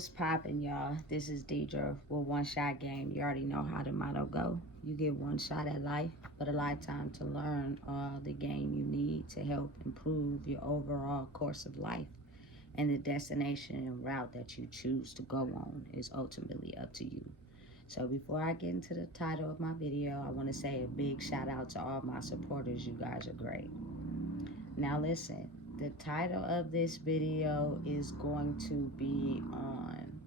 What's poppin', y'all? This is Deidre with One Shot Game. You already know how the motto go. You get one shot at life, but a lifetime to learn all the game you need to help improve your overall course of life. And the destination and route that you choose to go on is ultimately up to you. So before I get into the title of my video, I want to say a big shout out to all my supporters. You guys are great. Now listen, the title of this video is going to be on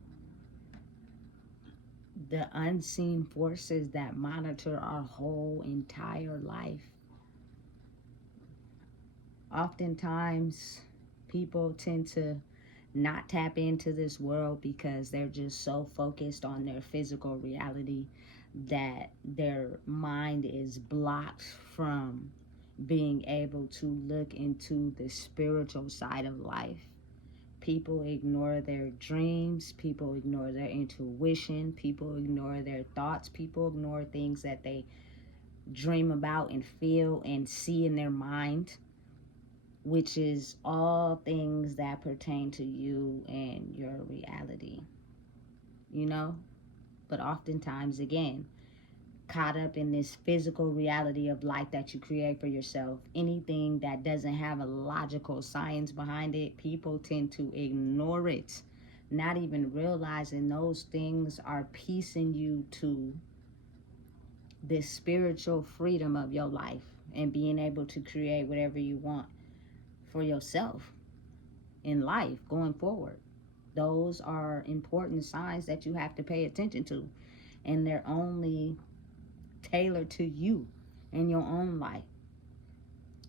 the unseen forces that monitor our whole entire life. Oftentimes, people tend to not tap into this world because they're just so focused on their physical reality that their mind is blocked from being able to look into the spiritual side of life. People ignore their dreams, people ignore their intuition, people ignore their thoughts, people ignore things that they dream about and feel and see in their mind, which is all things that pertain to you and your reality, you know? But oftentimes, again, caught up in this physical reality of life that you create for yourself, anything that doesn't have a logical science behind it, people tend to ignore it, not even realizing those things are piecing you to this spiritual freedom of your life and being able to create whatever you want for yourself in life going forward. Those are important signs that you have to pay attention to, and they're only tailored to you in your own life.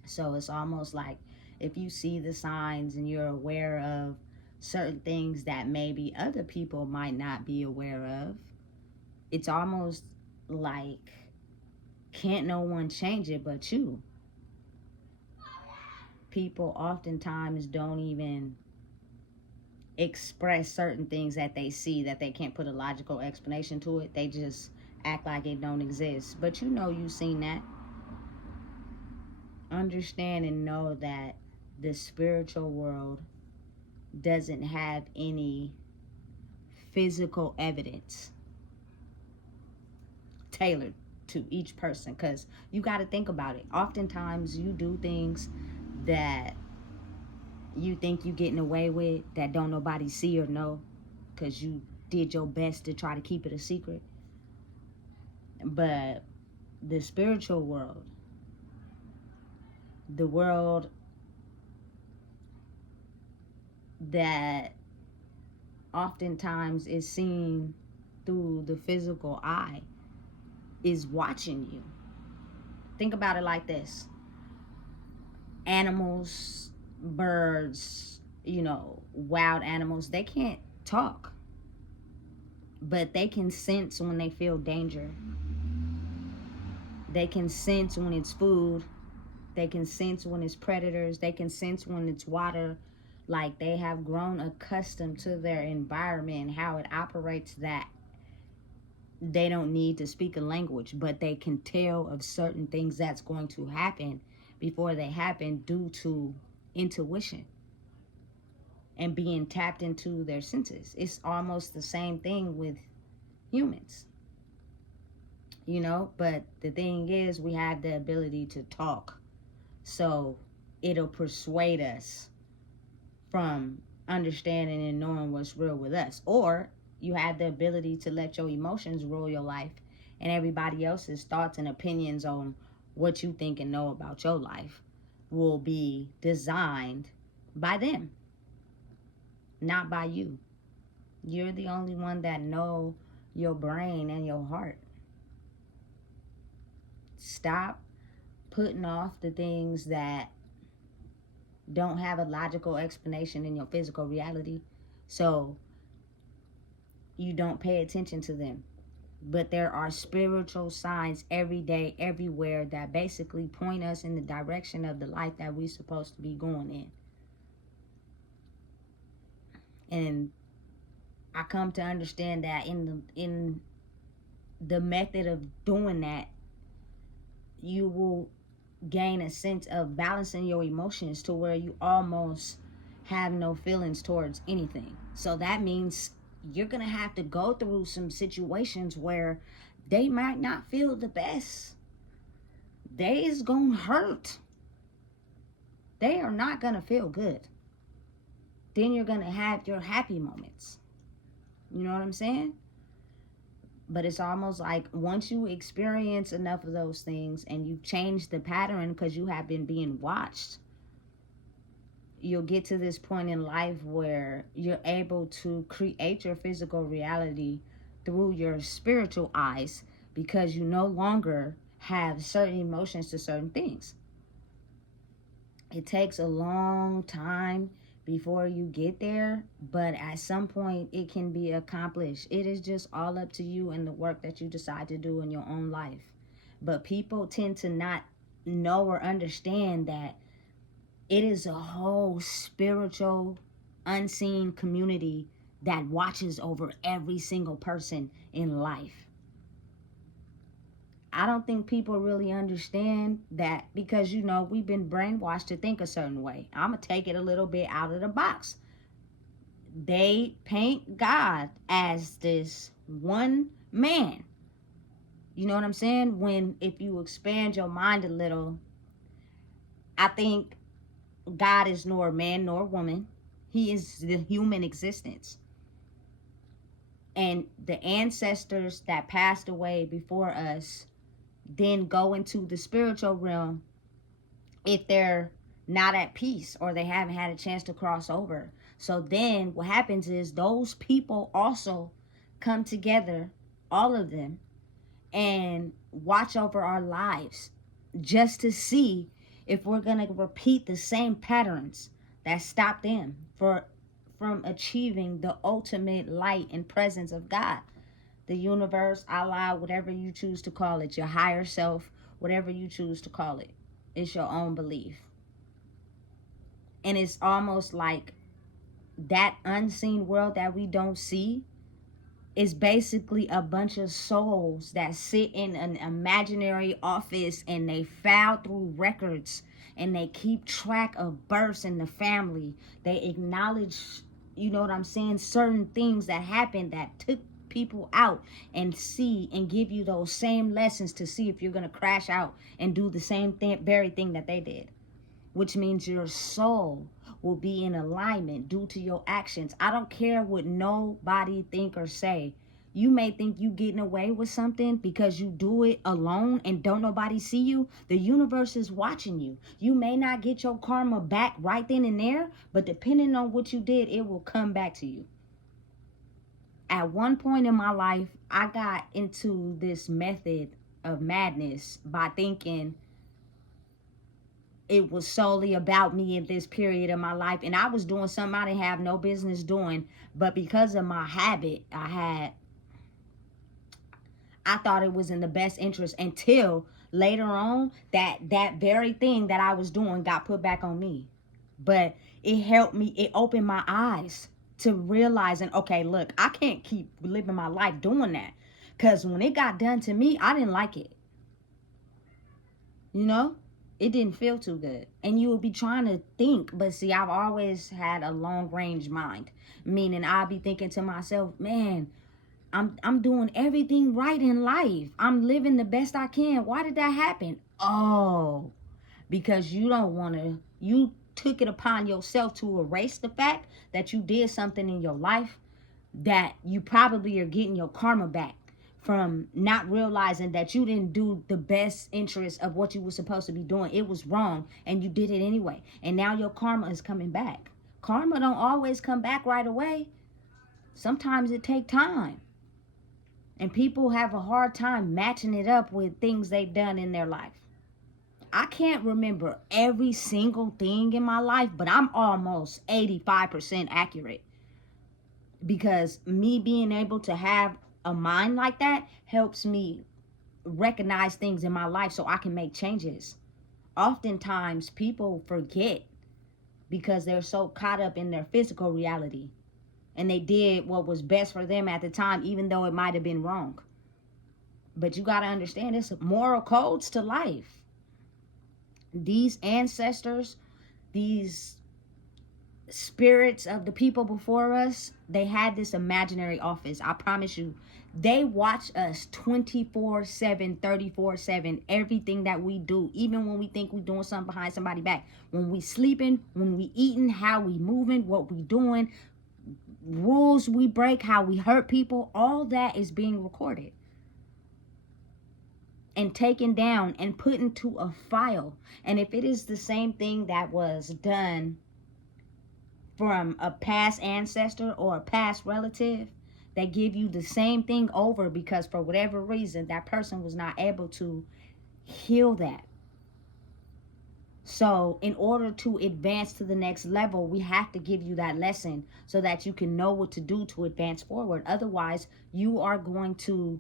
So it's almost like if you see the signs and you're aware of certain things that maybe other people might not be aware of, it's almost like can't no one change it but you. People oftentimes don't even express certain things that they see, that they can't put a logical explanation to it. They just act like it don't exist. But you know, you've seen that. Understand and know that the spiritual world doesn't have any physical evidence tailored to each person, because you got to think about it. Oftentimes you do things that you think you getting away with that don't nobody see or know because you did your best to try to keep it a secret. But the spiritual world, the world that oftentimes is seen through the physical eye, is watching you. Think about it like this. Animals, birds, wild animals, they can't talk, but they can sense when they feel danger. They can sense when it's food. They can sense when it's predators. They can sense when it's water. Like, they have grown accustomed to their environment and how it operates, that they don't need to speak a language, but they can tell of certain things that's going to happen before they happen due to intuition and being tapped into their senses. It's almost the same thing with humans, but the thing is, we have the ability to talk, so it'll persuade us from understanding and knowing what's real with us. Or you have the ability to let your emotions rule your life, and everybody else's thoughts and opinions on what you think and know about your life will be designed by them, not by you. You're the only one that know your brain and your heart. Stop putting off the things that don't have a logical explanation in your physical reality, so you don't pay attention to them. But there are spiritual signs every day, everywhere, that basically point us in the direction of the life that we're supposed to be going in. And I come to understand that in the method of doing that, you will gain a sense of balancing your emotions to where you almost have no feelings towards anything. So that means you're going to have to go through some situations where they might not feel the best. They is going to hurt. They are not going to feel good. Then you're going to have your happy moments. You know what I'm saying? But it's almost like once you experience enough of those things and you've changed the pattern because you have been being watched, you'll get to this point in life where you're able to create your physical reality through your spiritual eyes because you no longer have certain emotions to certain things. It takes a long time before you get there, but at some point it can be accomplished. It is just all up to you and the work that you decide to do in your own life. But people tend to not know or understand that it is a whole spiritual, unseen community that watches over every single person in life. I don't think people really understand that because, you know, we've been brainwashed to think a certain way. I'm going to take it a little bit out of the box. They paint God as this one man. You know what I'm saying? When, if you expand your mind a little, I think God is nor man nor woman. He is the human existence. And the ancestors that passed away before us then go into the spiritual realm if they're not at peace or they haven't had a chance to cross over. So then what happens is those people also come together, all of them, and watch over our lives just to see if we're going to repeat the same patterns that stopped them from achieving the ultimate light and presence of God. The universe, Allah, whatever you choose to call it, your higher self, whatever you choose to call it. It's your own belief. And it's almost like that unseen world that we don't see is basically a bunch of souls that sit in an imaginary office and they file through records and they keep track of births in the family. They acknowledge, you know what I'm saying, certain things that happened that took people out and see and give you those same lessons to see if you're going to crash out and do the same very thing that they did, which means your soul will be in alignment due to your actions. I don't care what nobody think or say. You may think you getting away with something because you do it alone and don't nobody see you. The universe is watching you. You may not get your karma back right then and there, but depending on what you did, it will come back to you. At one point in my life, I got into this method of madness by thinking it was solely about me in this period of my life. And I was doing something I didn't have no business doing. But because of my habit, I thought it was in the best interest until later on that very thing that I was doing got put back on me. But it helped me. It opened my eyes to realizing, okay, look, I can't keep living my life doing that. Because when it got done to me, I didn't like it. You know? It didn't feel too good. And you would be trying to think. But see, I've always had a long range mind. Meaning I'll be thinking to myself, man, I'm doing everything right in life. I'm living the best I can. Why did that happen? Oh, because you took it upon yourself to erase the fact that you did something in your life that you probably are getting your karma back from not realizing that you didn't do the best interest of what you were supposed to be doing. It was wrong and you did it anyway. And now your karma is coming back. Karma don't always come back right away. Sometimes it takes time. And people have a hard time matching it up with things they've done in their life. I can't remember every single thing in my life, but I'm almost 85% accurate. Because me being able to have a mind like that helps me recognize things in my life so I can make changes. Oftentimes, people forget because they're so caught up in their physical reality. And they did what was best for them at the time, even though it might have been wrong. But you got to understand, it's moral codes to life. These ancestors, these spirits of the people before us, they had this imaginary office. I promise you, they watch us 24/7, 34/7, everything that we do, even when we think we're doing something behind somebody's back. When we sleeping, when we eating, how we moving, what we doing, rules we break, how we hurt people, all that is being recorded and taken down and put into a file. And if it is the same thing that was done from a past ancestor or a past relative, that give you the same thing over because for whatever reason that person was not able to heal that. So in order to advance to the next level, we have to give you that lesson so that you can know what to do to advance forward. Otherwise, you are going to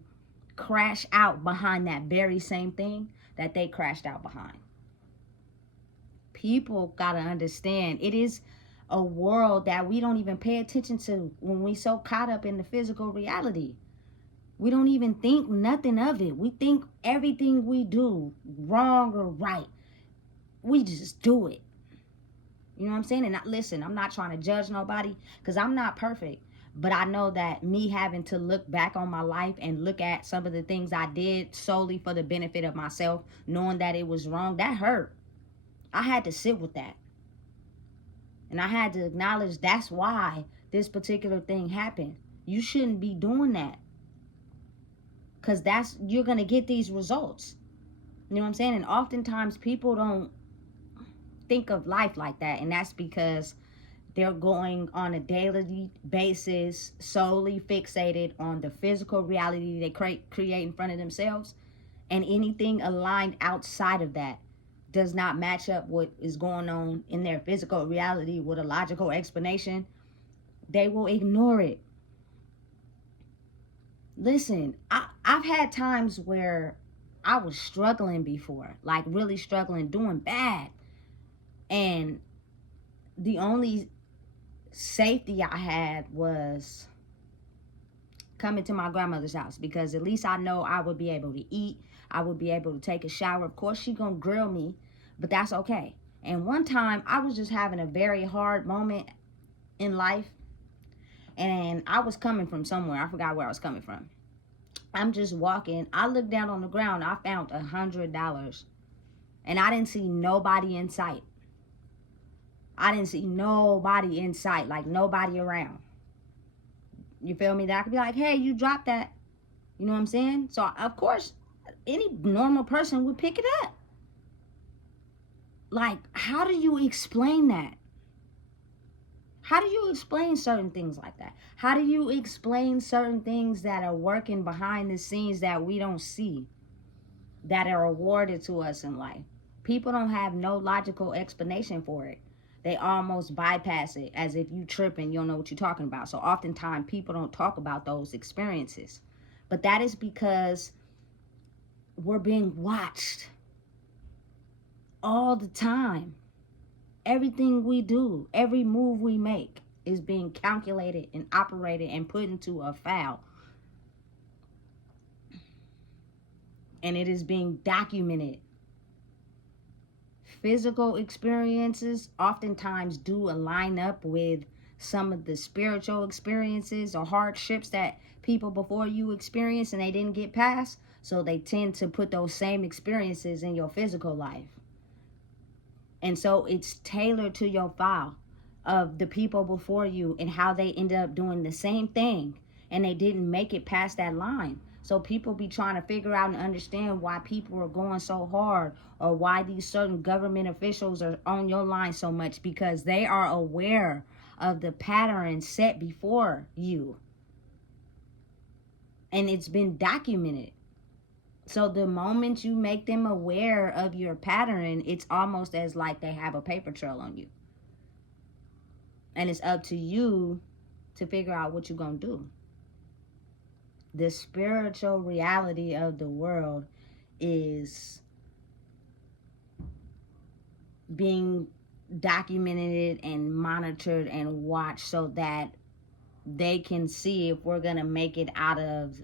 crash out behind that very same thing that they crashed out behind. People gotta understand, it is a world that we don't even pay attention to when we so caught up in the physical reality. We don't even think nothing of it. We think everything we do, wrong or right, we just do it. You know what I'm saying? And listen, I'm not trying to judge nobody because I'm not perfect. But I know that me having to look back on my life and look at some of the things I did solely for the benefit of myself, knowing that it was wrong, that hurt. I had to sit with that. And I had to acknowledge that's why this particular thing happened. You shouldn't be doing that. Because you're going to get these results. You know what I'm saying? And oftentimes people don't think of life like that. And that's because they're going on a daily basis solely fixated on the physical reality they create in front of themselves. And anything aligned outside of that does not match up what is going on in their physical reality with a logical explanation. They will ignore it. Listen, I've had times where I was struggling before, like really struggling, doing bad. And the only safety I had was coming to my grandmother's house, because at least I know I would be able to eat. I would be able to take a shower. Of course, she gonna grill me, but that's okay. And one time I was just having a very hard moment in life, and I was coming from somewhere. I forgot where I was coming from. I'm just walking. I looked down on the ground. I found $100, and I didn't see nobody in sight. I didn't see nobody in sight, like nobody around. You feel me? That I could be like, hey, you dropped that. You know what I'm saying? So, of course, any normal person would pick it up. Like, how do you explain that? How do you explain certain things like that? How do you explain certain things that are working behind the scenes that we don't see, that are awarded to us in life? People don't have no logical explanation for it. They almost bypass it as if you tripping, you don't know what you're talking about. So oftentimes people don't talk about those experiences. But that is because we're being watched all the time. Everything we do, every move we make is being calculated and operated and put into a file. And it is being documented. Physical experiences oftentimes do align up with some of the spiritual experiences or hardships that people before you experienced and they didn't get past. So they tend to put those same experiences in your physical life. And so it's tailored to your file of the people before you and how they ended up doing the same thing and they didn't make it past that line. So people be trying to figure out and understand why people are going so hard or why these certain government officials are on your line so much, because they are aware of the pattern set before you. And it's been documented. So the moment you make them aware of your pattern, it's almost as like they have a paper trail on you. And it's up to you to figure out what you're going to do. The spiritual reality of the world is being documented and monitored and watched so that they can see if we're going to make it out of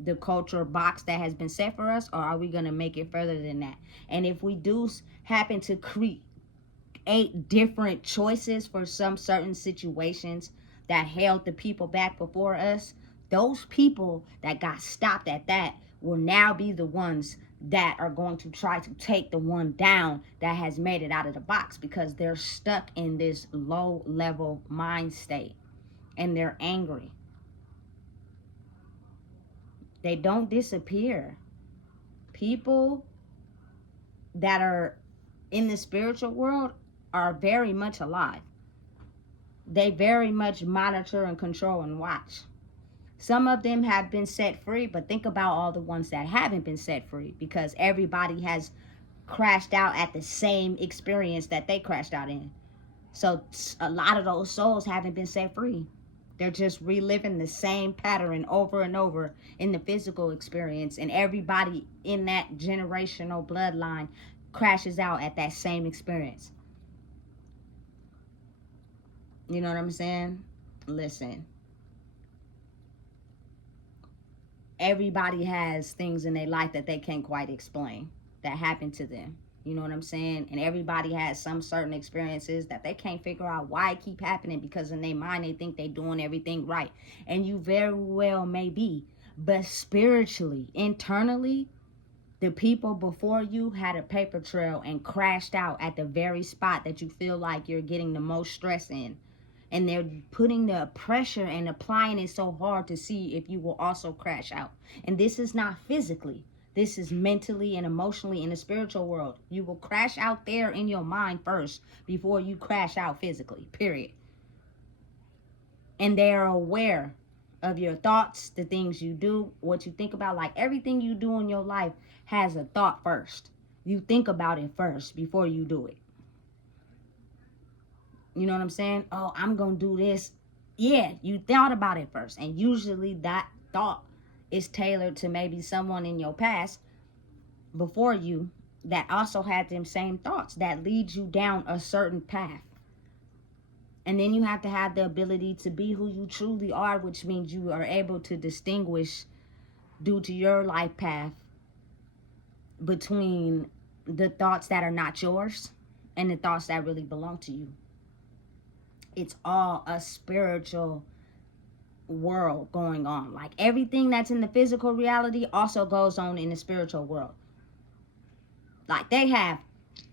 the cultural box that has been set for us, or are we going to make it further than that? And if we do happen to 8 different choices for some certain situations that held the people back before us, those people that got stopped at that will now be the ones that are going to try to take the one down that has made it out of the box, because they're stuck in this low level mind state and they're angry. They don't disappear. People that are in the spiritual world are very much alive. They very much monitor and control and watch. Some of them have been set free, but think about all the ones that haven't been set free, because everybody has crashed out at the same experience that they crashed out in. So a lot of those souls haven't been set free. They're just reliving the same pattern over and over in the physical experience, and everybody in that generational bloodline crashes out at that same experience. You know what I'm saying? Listen. Everybody has things in their life that they can't quite explain that happen to them. You know what I'm saying? And everybody has some certain experiences that they can't figure out why it keep happening, because in their mind they think they doing everything right. And you very well may be. But spiritually, internally, the people before you had a paper trail and crashed out at the very spot that you feel like you're getting the most stress in. And they're putting the pressure and applying it so hard to see if you will also crash out. And this is not physically. This is mentally and emotionally in the spiritual world. You will crash out there in your mind first before you crash out physically, period. And they are aware of your thoughts, the things you do, what you think about. Like everything you do in your life has a thought first. You think about it first before you do it. You know what I'm saying? Oh, I'm going to do this. Yeah, you thought about it first. And usually that thought is tailored to maybe someone in your past before you that also had them same thoughts that leads you down a certain path. And then you have to have the ability to be who you truly are, which means you are able to distinguish, due to your life path, between the thoughts that are not yours and the thoughts that really belong to you. It's all a spiritual world going on. Like everything that's in the physical reality also goes on in the spiritual world. Like they have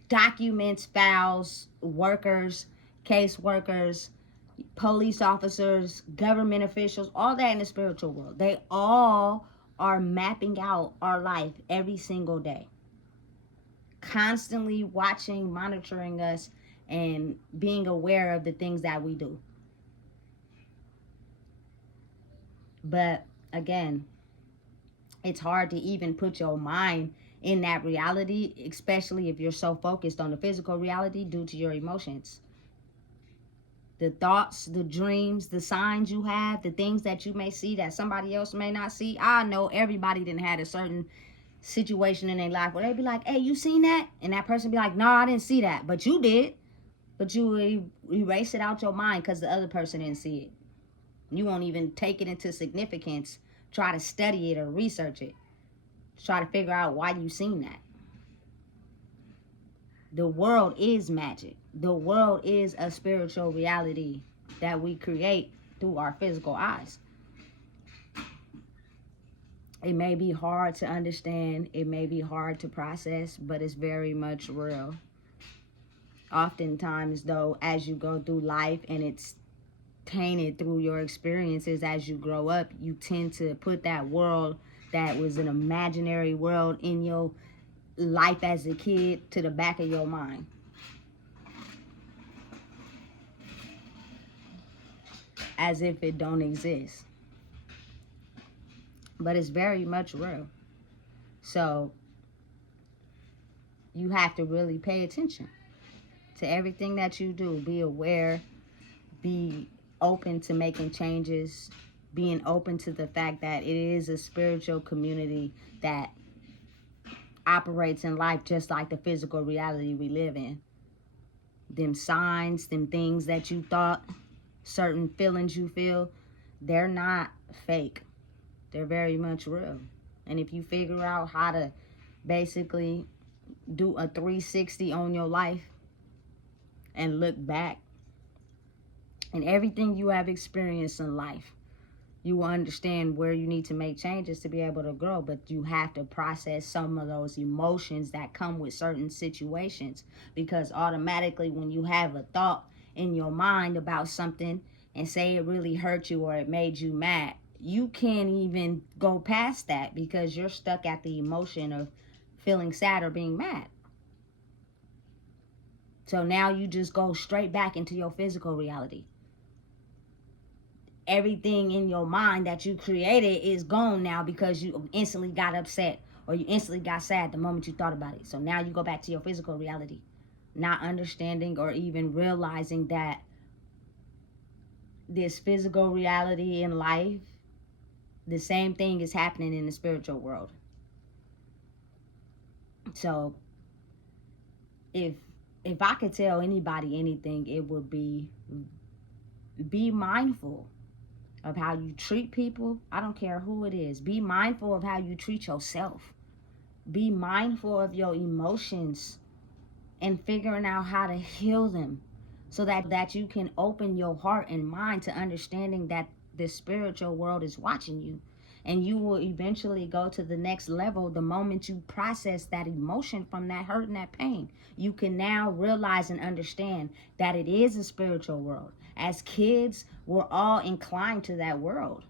documents, files, workers, case workers, police officers, government officials, all that in the spiritual world. They all are mapping out our life every single day. Constantly watching, monitoring us, and being aware of the things that we do. But again, it's hard to even put your mind in that reality, especially if you're so focused on the physical reality due to your emotions. The thoughts, the dreams, the signs you have, the things that you may see that somebody else may not see. I know everybody didn't have a certain situation in their life where they'd be like, hey, you seen that? And that person be like, no, I didn't see that. But you did. But you erase it out your mind because the other person didn't see it. You won't even take it into significance, try to study it or research it. Try to figure out why you seen that. The world is magic. The world is a spiritual reality that we create through our physical eyes. It may be hard to understand. It may be hard to process, but it's very much real. Oftentimes, though, as you go through life and it's tainted through your experiences as you grow up, you tend to put that world that was an imaginary world in your life as a kid to the back of your mind. As if it don't exist. But it's very much real. So you have to really pay attention to everything that you do. Be aware, be open to making changes, being open to the fact that it is a spiritual community that operates in life just like the physical reality we live in. Them signs, them things that you thought, certain feelings you feel, they're not fake. They're very much real. And if you figure out how to basically do a 360 on your life and look back and everything you have experienced in life, you will understand where you need to make changes to be able to grow. But you have to process some of those emotions that come with certain situations, because automatically when you have a thought in your mind about something and say it really hurt you or it made you mad, you can't even go past that because you're stuck at the emotion of feeling sad or being mad. So now you just go straight back into your physical reality. Everything in your mind that you created is gone now because you instantly got upset or you instantly got sad the moment you thought about it. So now you go back to your physical reality, not understanding or even realizing that this physical reality in life, the same thing is happening in the spiritual world. So if I could tell anybody anything, it would be mindful of how you treat people. I don't care who it is. Be mindful of how you treat yourself. Be mindful of your emotions and figuring out how to heal them so that you can open your heart and mind to understanding that the spiritual world is watching you. And you will eventually go to the next level the moment you process that emotion from that hurt and that pain. You can now realize and understand that it is a spiritual world. As kids, we're all inclined to that world.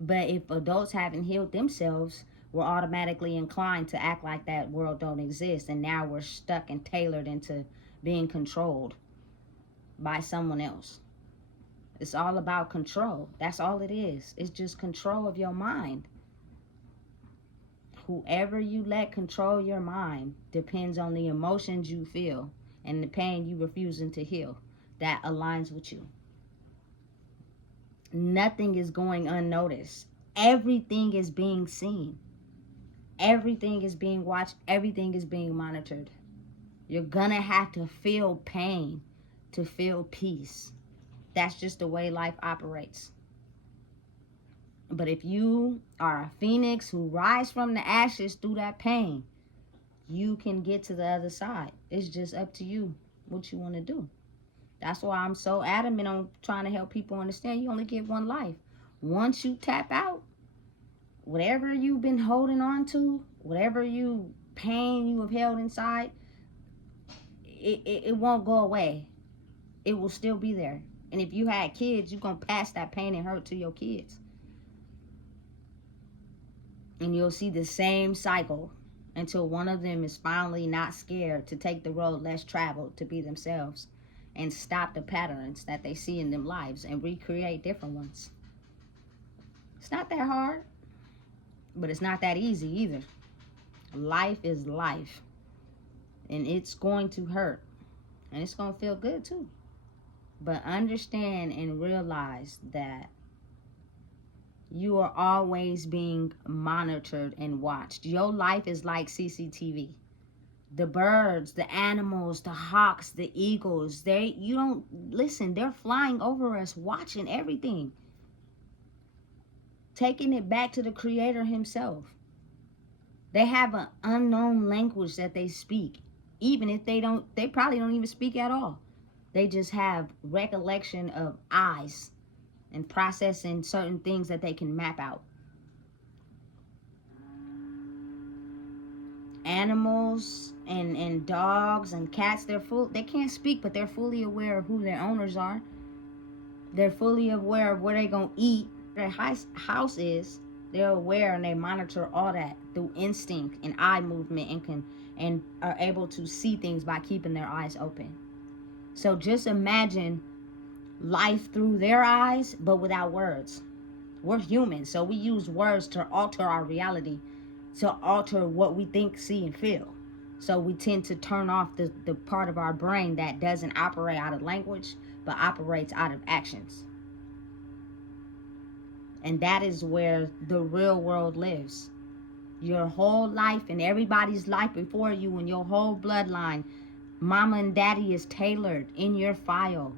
But if adults haven't healed themselves, we're automatically inclined to act like that world don't exist. And now we're stuck and tailored into being controlled by someone else. It's all about control. That's all it is. It's just control of your mind. Whoever you let control your mind depends on the emotions you feel and the pain you refusing to heal. That aligns with you. Nothing is going unnoticed. Everything is being seen. Everything is being watched. Everything is being monitored. You're gonna have to feel pain to feel peace. That's just the way life operates. But if you are a phoenix who rise from the ashes through that pain, you can get to the other side. It's just up to you what you want to do. That's why I'm so adamant on trying to help people understand you only get one life. Once you tap out, whatever you've been holding on to, whatever pain you have held inside, it won't go away. It will still be there. And if you had kids, you're going to pass that pain and hurt to your kids. And you'll see the same cycle until one of them is finally not scared to take the road less traveled to be themselves and stop the patterns that they see in them lives and recreate different ones. It's not that hard, but it's not that easy either. Life is life, and it's going to hurt, and it's going to feel good too. But understand and realize that you are always being monitored and watched. Your life is like CCTV. The birds, the animals, the hawks, the eagles, they're flying over us, watching everything. Taking it back to the Creator himself. They have an unknown language that they speak. Even if they probably don't even speak at all. They just have recollection of eyes and processing certain things that they can map out. Animals and dogs and cats, they can't speak, but they're fully aware of who their owners are. They're fully aware of where they're going to eat, their house is. They're aware and they monitor all that through instinct and eye movement and are able to see things by keeping their eyes open. So just imagine life through their eyes, but without words. We're human, so we use words to alter our reality, to alter what we think, see, and feel. So we tend to turn off the part of our brain that doesn't operate out of language, but operates out of actions. And that is where the real world lives. Your whole life and everybody's life before you and your whole bloodline, mama and daddy is tailored in your file.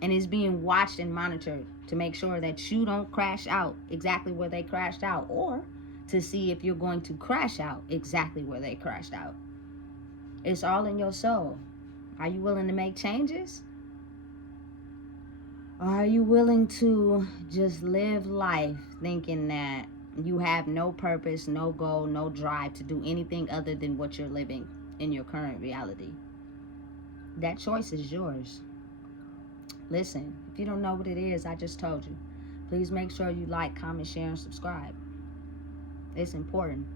And is being watched and monitored to make sure that you don't crash out exactly where they crashed out, or to see if you're going to crash out exactly where they crashed out. It's all in your soul. Are you willing to make changes? Or are you willing to just live life thinking that you have no purpose, no goal, no drive to do anything other than what you're living in your current reality? That choice is yours. Listen, if you don't know what it is, I just told you. Please make sure you like, comment, share, and subscribe. It's important.